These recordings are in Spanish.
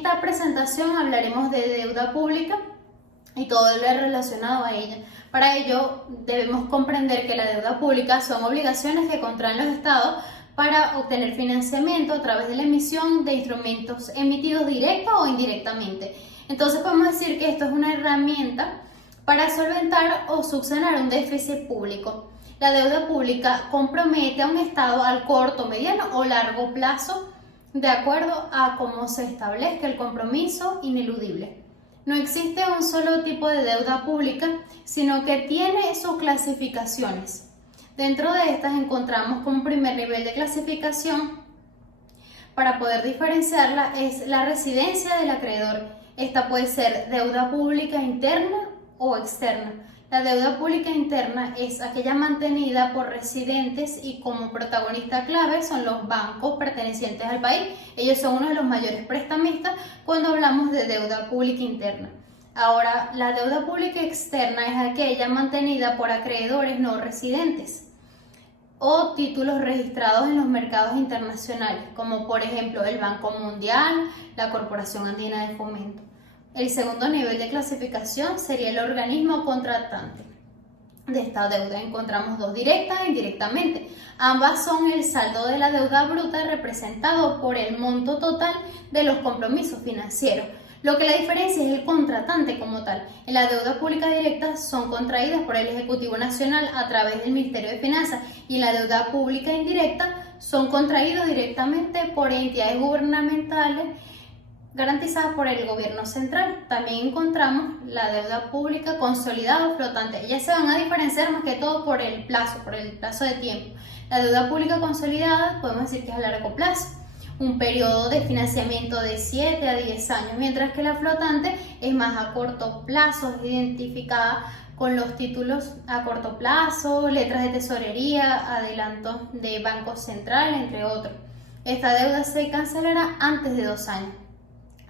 esta presentación hablaremos de deuda pública y todo lo relacionado a ella. Para ello debemos comprender que la deuda pública son obligaciones que contraen los estados para obtener financiamiento a través de la emisión de instrumentos emitidos directa o indirectamente. Entonces podemos decir que esto es una herramienta para solventar o subsanar un déficit público. La deuda pública compromete a un estado al corto, mediano o largo plazo de acuerdo a cómo se establezca el compromiso ineludible. No existe un solo tipo de deuda pública, sino que tiene sus clasificaciones. Dentro de estas encontramos como primer nivel de clasificación, para poder diferenciarla, es la residencia del acreedor. Esta puede ser deuda pública interna o externa. La deuda pública interna es aquella mantenida por residentes y como protagonista clave son los bancos pertenecientes al país. Ellos son uno de los mayores prestamistas cuando hablamos de deuda pública interna. Ahora, la deuda pública externa es aquella mantenida por acreedores no residentes o títulos registrados en los mercados internacionales, como por ejemplo el Banco Mundial, la Corporación Andina de Fomento. El segundo nivel de clasificación sería el organismo contratante. De esta deuda encontramos dos, directa e indirectamente. Ambas son el saldo de la deuda bruta representado por el monto total de los compromisos financieros. Lo que la diferencia es el contratante como tal. En la deuda pública directa son contraídas por el Ejecutivo Nacional a través del Ministerio de Finanzas y en la deuda pública indirecta son contraídos directamente por entidades gubernamentales garantizadas por el gobierno central. También encontramos la deuda pública consolidada o flotante. Ellas se van a diferenciar más que todo por el plazo de tiempo. La deuda pública consolidada podemos decir que es a largo plazo, un periodo de financiamiento de 7 a 10 años, mientras que la flotante es más a corto plazo, es identificada con los títulos a corto plazo, letras de tesorería, adelantos de Banco Central, entre otros. Esta deuda se cancelará antes de 2 años.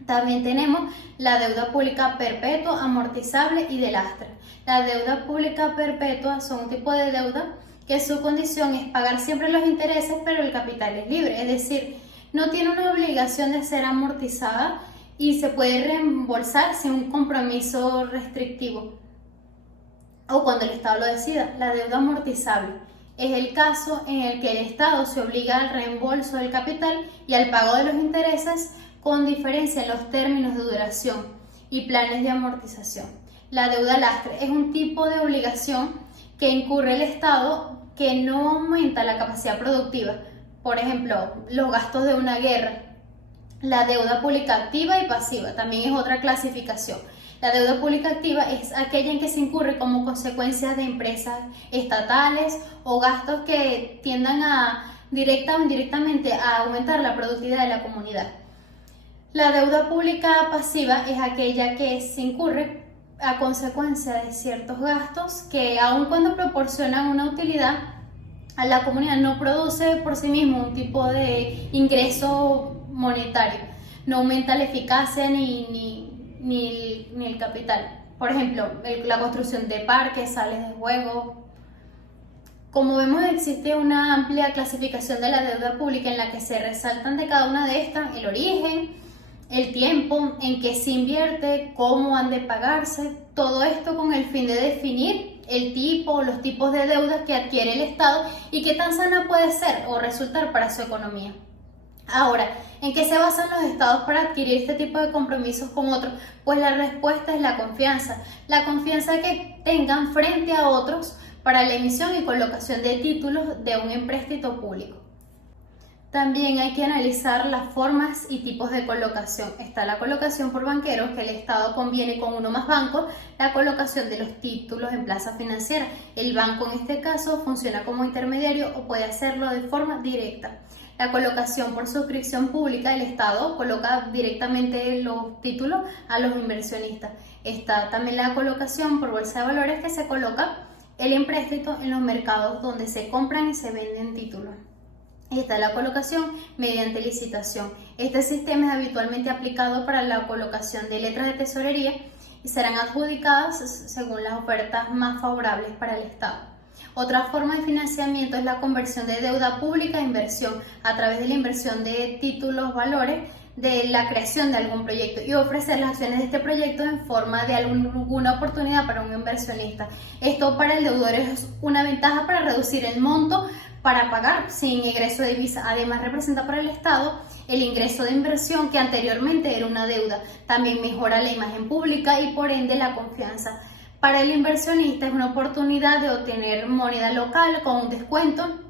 También tenemos la deuda pública perpetua, amortizable y de lastre. La deuda pública perpetua son un tipo de deuda que su condición es pagar siempre los intereses, pero el capital es libre, es decir, no tiene una obligación de ser amortizada y se puede reembolsar sin un compromiso restrictivo o cuando el Estado lo decida. La deuda amortizable es el caso en el que el Estado se obliga al reembolso del capital y al pago de los intereses con diferencia en los términos de duración y planes de amortización. La deuda lastre es un tipo de obligación que incurre el Estado que no aumenta la capacidad productiva, por ejemplo, los gastos de una guerra. La deuda pública activa y pasiva también es otra clasificación. La deuda pública activa es aquella en que se incurre como consecuencia de empresas estatales o gastos que tiendan a directa o indirectamente a aumentar la productividad de la comunidad. La deuda pública pasiva es aquella que se incurre a consecuencia de ciertos gastos que, aun cuando proporcionan una utilidad a la comunidad, no produce por sí mismo un tipo de ingreso monetario, no aumenta la eficacia ni el capital. Por ejemplo, la construcción de parques, sales de juego. Como vemos, existe una amplia clasificación de la deuda pública en la que se resaltan de cada una de estas el origen, el tiempo en que se invierte, cómo han de pagarse, todo esto con el fin de definir el tipo o los tipos de deudas que adquiere el Estado y qué tan sana puede ser o resultar para su economía. Ahora, ¿en qué se basan los estados para adquirir este tipo de compromisos con otros? Pues la respuesta es la confianza que tengan frente a otros para la emisión y colocación de títulos de un empréstito público. También hay que analizar las formas y tipos de colocación. Está la colocación por banqueros, que el Estado conviene con uno más bancos, la colocación de los títulos en plaza financiera. El banco en este caso funciona como intermediario o puede hacerlo de forma directa. La colocación por suscripción pública, el Estado coloca directamente los títulos a los inversionistas. Está también la colocación por bolsa de valores, que se coloca el empréstito en los mercados donde se compran y se venden títulos. Está la colocación mediante licitación. Este sistema es habitualmente aplicado para la colocación de letras de tesorería y serán adjudicadas según las ofertas más favorables para el Estado. Otra forma de financiamiento es la conversión de deuda pública a inversión a través de la inversión de títulos valores de la creación de algún proyecto y ofrecer las acciones de este proyecto en forma de alguna oportunidad para un inversionista. Esto para el deudor es una ventaja para reducir el monto para pagar sin ingreso de divisa. Además, representa para el Estado el ingreso de inversión que anteriormente era una deuda. También mejora la imagen pública y por ende la confianza. Para el inversionista es una oportunidad de obtener moneda local con un descuento.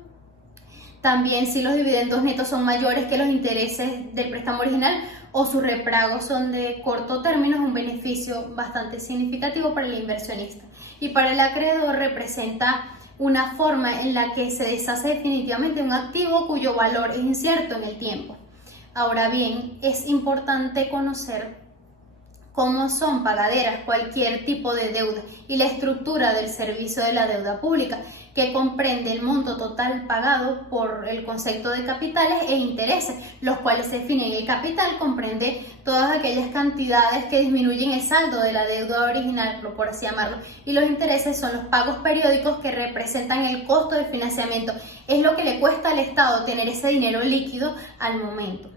También si los dividendos netos son mayores que los intereses del préstamo original o sus repagos son de corto término, es un beneficio bastante significativo para el inversionista. Y para el acreedor representa una forma en la que se deshace definitivamente un activo cuyo valor es incierto en el tiempo. Ahora bien, es importante conocer cómo son pagaderas cualquier tipo de deuda y la estructura del servicio de la deuda pública, que comprende el monto total pagado por el concepto de capitales e intereses, los cuales se definen. El capital comprende todas aquellas cantidades que disminuyen el saldo de la deuda original, por así llamarlo, y los intereses son los pagos periódicos que representan el costo del financiamiento. Es lo que le cuesta al Estado tener ese dinero líquido al momento.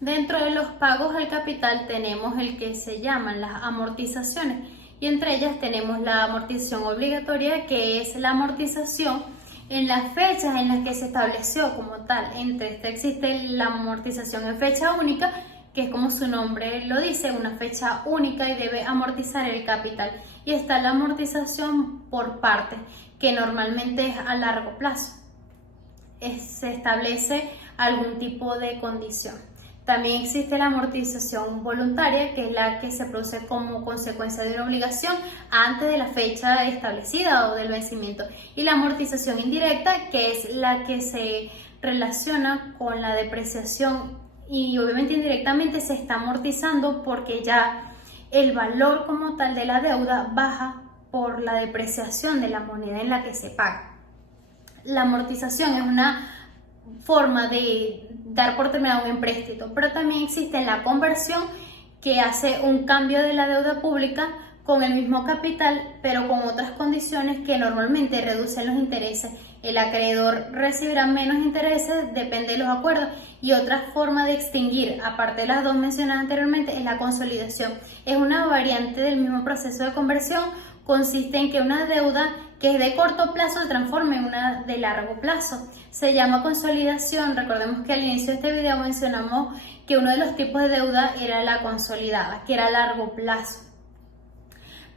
Dentro de los pagos al capital tenemos el que se llaman las amortizaciones, y entre ellas tenemos la amortización obligatoria, que es la amortización en las fechas en las que se estableció como tal. Entre estas existe la amortización en fecha única, que es como su nombre lo dice, una fecha única y debe amortizar el capital. Y está la amortización por parte, que normalmente es a largo plazo. Se establece algún tipo de condición. También existe la amortización voluntaria, que es la que se produce como consecuencia de una obligación antes de la fecha establecida o del vencimiento. Y la amortización indirecta, que es la que se relaciona con la depreciación y obviamente indirectamente se está amortizando porque ya el valor como tal de la deuda baja por la depreciación de la moneda en la que se paga. La amortización es una forma de dar por terminado un empréstito, pero también existe la conversión, que hace un cambio de la deuda pública con el mismo capital, pero con otras condiciones que normalmente reducen los intereses. El acreedor recibirá menos intereses, depende de los acuerdos. Y otra forma de extinguir, aparte de las dos mencionadas anteriormente, es la consolidación. Es una variante del mismo proceso de conversión. Consiste en que una deuda que es de corto plazo se transforme en una de largo plazo. Se llama consolidación. Recordemos que al inicio de este video mencionamos que uno de los tipos de deuda era la consolidada, que era a largo plazo.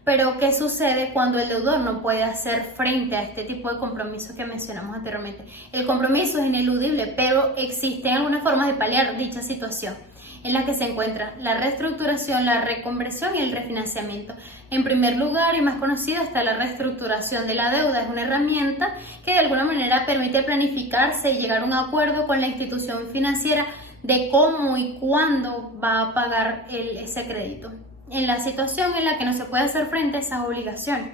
Pero ¿qué sucede cuando el deudor no puede hacer frente a este tipo de compromisos que mencionamos anteriormente? El compromiso es ineludible, pero existen algunas formas de paliar dicha situación, en la que se encuentra la reestructuración, la reconversión y el refinanciamiento. En primer lugar y más conocida está la reestructuración de la deuda. Es una herramienta que de alguna manera permite planificarse y llegar a un acuerdo con la institución financiera de cómo y cuándo va a pagar ese crédito, en la situación en la que no se puede hacer frente a esas obligaciones.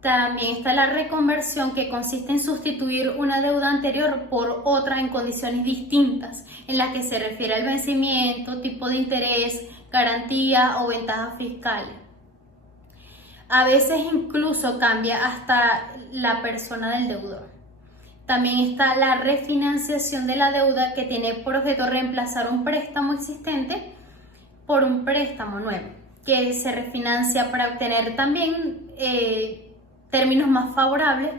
También está la reconversión, que consiste en sustituir una deuda anterior por otra en condiciones distintas, en la que se refiere al vencimiento, tipo de interés, garantía o ventajas fiscales. A veces incluso cambia hasta la persona del deudor. También está la refinanciación de la deuda, que tiene por objeto reemplazar un préstamo existente por un préstamo nuevo, que se refinancia para obtener también términos más favorables.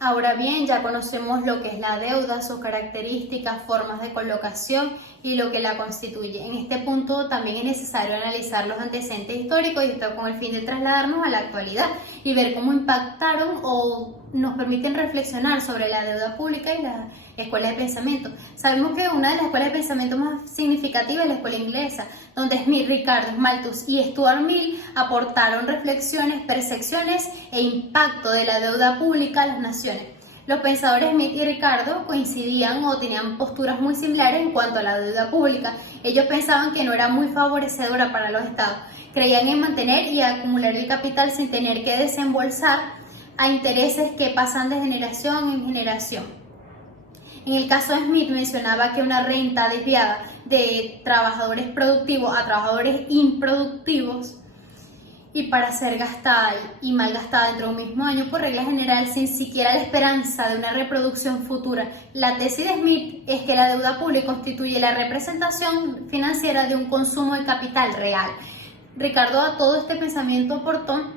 Ahora bien, ya conocemos lo que es la deuda, sus características, formas de colocación y lo que la constituye. En este punto también es necesario analizar los antecedentes históricos, y esto con el fin de trasladarnos a la actualidad y ver cómo impactaron o nos permiten reflexionar sobre la deuda pública y la escuela de pensamiento. Sabemos que una de las escuelas de pensamiento más significativas es la escuela inglesa, donde Smith, Ricardo, Malthus y Stuart Mill aportaron reflexiones, percepciones e impacto de la deuda pública a las naciones. Los pensadores Smith y Ricardo coincidían o tenían posturas muy similares en cuanto a la deuda pública. Ellos pensaban que no era muy favorecedora para los estados. Creían en mantener y acumular el capital sin tener que desembolsar a intereses que pasan de generación en generación. En el caso de Smith mencionaba que una renta desviada de trabajadores productivos a trabajadores improductivos y para ser gastada y malgastada dentro de un mismo año por regla general sin siquiera la esperanza de una reproducción futura. La tesis de Smith es que la deuda pública constituye la representación financiera de un consumo de capital real. Ricardo a todo este pensamiento aportó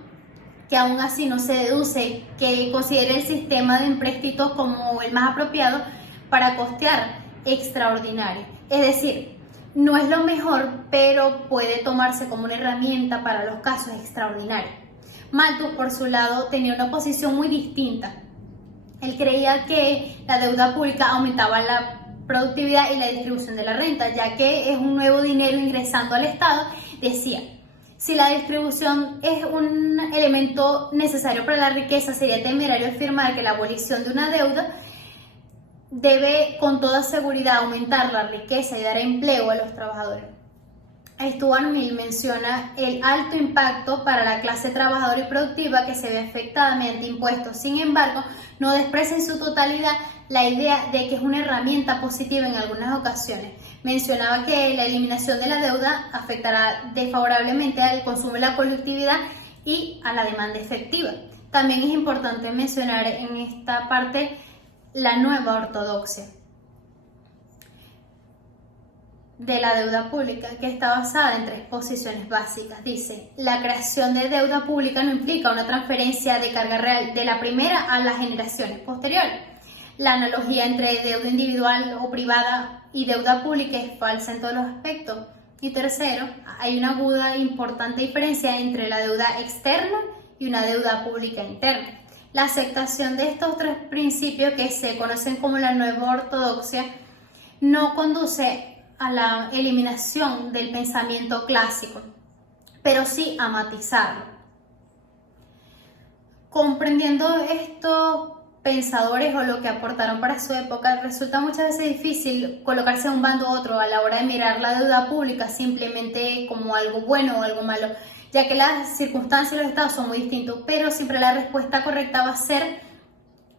que aún así no se deduce que considere el sistema de empréstitos como el más apropiado para costear extraordinario. Es decir, no es lo mejor, pero puede tomarse como una herramienta para los casos extraordinarios. Malthus, por su lado, tenía una posición muy distinta. Él creía que la deuda pública aumentaba la productividad y la distribución de la renta, ya que es un nuevo dinero ingresando al Estado. Decía, si la distribución es un elemento necesario para la riqueza, sería temerario afirmar que la abolición de una deuda debe con toda seguridad aumentar la riqueza y dar empleo a los trabajadores. Stuart Mill menciona el alto impacto para la clase trabajadora y productiva que se ve afectada mediante impuestos. Sin embargo, no desprecia en su totalidad la idea de que es una herramienta positiva en algunas ocasiones. Mencionaba que la eliminación de la deuda afectará desfavorablemente al consumo de la colectividad y a la demanda efectiva. También es importante mencionar en esta parte la nueva ortodoxia de la deuda pública, que está basada en tres posiciones básicas. Dice, la creación de deuda pública no implica una transferencia de carga real de la primera a las generaciones posteriores. La analogía entre deuda individual o privada y deuda pública es falsa en todos los aspectos. Y tercero, hay una aguda e importante diferencia entre la deuda externa y una deuda pública interna. La aceptación de estos tres principios, que se conocen como la nueva ortodoxia, no conduce a la eliminación del pensamiento clásico, pero sí a matizarlo. Comprendiendo estos pensadores o lo que aportaron para su época, resulta muchas veces difícil colocarse a un bando u otro a la hora de mirar la deuda pública simplemente como algo bueno o algo malo, ya que las circunstancias y los estados son muy distintos, pero siempre la respuesta correcta va a ser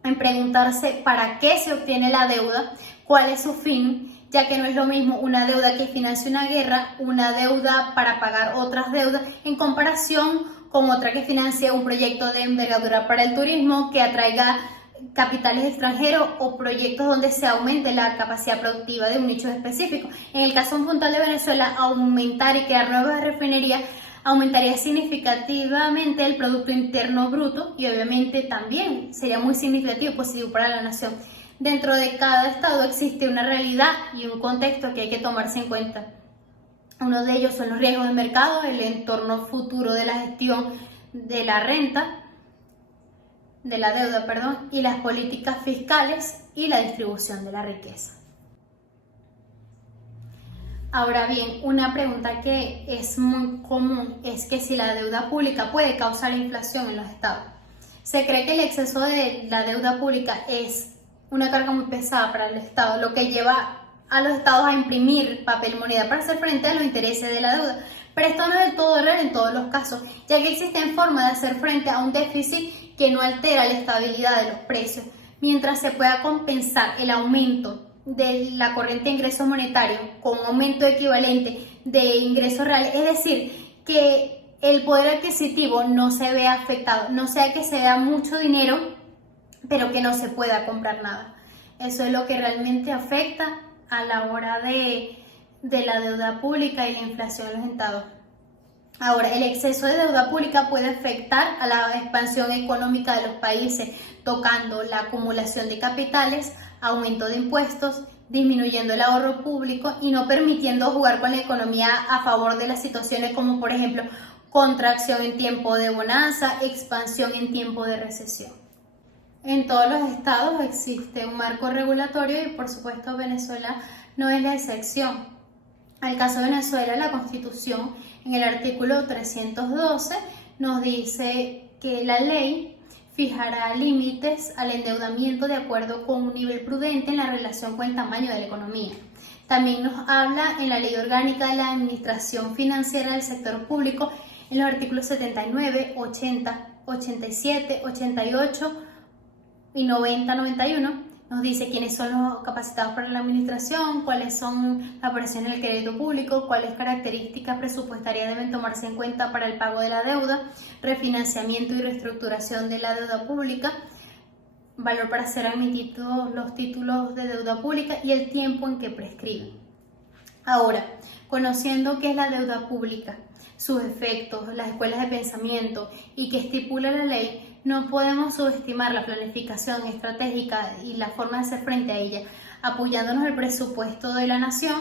en preguntarse para qué se obtiene la deuda, cuál es su fin, ya que no es lo mismo una deuda que financia una guerra, una deuda para pagar otras deudas, en comparación con otra que financia un proyecto de envergadura para el turismo, que atraiga capitales extranjeros o proyectos donde se aumente la capacidad productiva de un nicho específico. En el caso puntual de Venezuela, aumentar y crear nuevas refinerías aumentaría significativamente el Producto Interno Bruto y obviamente también sería muy significativo y positivo para la nación. Dentro de cada estado existe una realidad y un contexto que hay que tomarse en cuenta. Uno de ellos son los riesgos de mercado, el entorno futuro de la gestión de la renta, de la deuda, y las políticas fiscales y la distribución de la riqueza. Ahora bien, una pregunta que es muy común es que si la deuda pública puede causar inflación en los estados. Se cree que el exceso de la deuda pública es una carga muy pesada para el estado, lo que lleva a los estados a imprimir papel moneda para hacer frente a los intereses de la deuda. Pero esto no es del todo real en todos los casos, ya que existen formas de hacer frente a un déficit que no altera la estabilidad de los precios, mientras se pueda compensar el aumento de la corriente de ingresos monetarios con un aumento equivalente de ingresos reales, es decir, que el poder adquisitivo no se vea afectado, no sea que se vea mucho dinero, pero que no se pueda comprar nada. Eso es lo que realmente afecta a la hora de la deuda pública y la inflación en los estados. Ahora, el exceso de deuda pública puede afectar a la expansión económica de los países, tocando la acumulación de capitales, aumento de impuestos, disminuyendo el ahorro público y no permitiendo jugar con la economía a favor de las situaciones como, por ejemplo, contracción en tiempo de bonanza, expansión en tiempo de recesión. En todos los estados existe un marco regulatorio y, por supuesto, Venezuela no es la excepción. Al caso de Venezuela, la Constitución, en el artículo 312, nos dice que la ley fijará límites al endeudamiento de acuerdo con un nivel prudente en la relación con el tamaño de la economía. También nos habla en la Ley Orgánica de la Administración Financiera del Sector Público, en los artículos 79, 80, 87, 88 y 90-91, nos dice quiénes son los capacitados para la administración, cuáles son las operaciones del crédito público, cuáles características presupuestarias deben tomarse en cuenta para el pago de la deuda, refinanciamiento y reestructuración de la deuda pública, valor para ser admitidos los títulos de deuda pública y el tiempo en que prescriben. Ahora, conociendo qué es la deuda pública, sus efectos, las escuelas de pensamiento y que estipula la ley, no podemos subestimar la planificación estratégica y la forma de hacer frente a ella, apoyándonos el presupuesto de la nación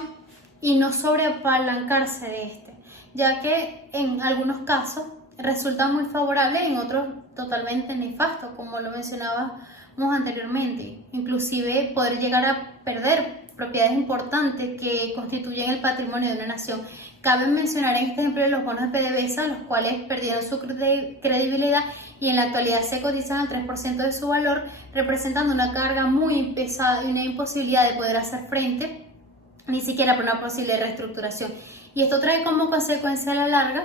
y no sobreapalancarse de este, ya que en algunos casos resulta muy favorable y en otros totalmente nefasto, como lo mencionábamos anteriormente, inclusive poder llegar a perder propiedades importantes que constituyen el patrimonio de una nación. Cabe mencionar en este ejemplo los bonos de PDVSA, los cuales perdieron su credibilidad y en la actualidad se cotizan al 3% de su valor, representando una carga muy pesada y una imposibilidad de poder hacer frente ni siquiera para una posible reestructuración. Y esto trae como consecuencia a la larga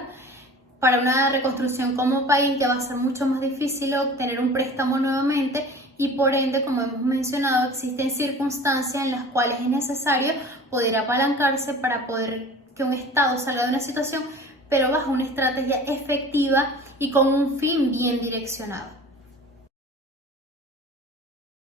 para una reconstrucción como país, ya va a ser mucho más difícil obtener un préstamo nuevamente y por ende, como hemos mencionado, existen circunstancias en las cuales es necesario poder apalancarse para poder que un Estado salga de una situación, pero bajo una estrategia efectiva y con un fin bien direccionado.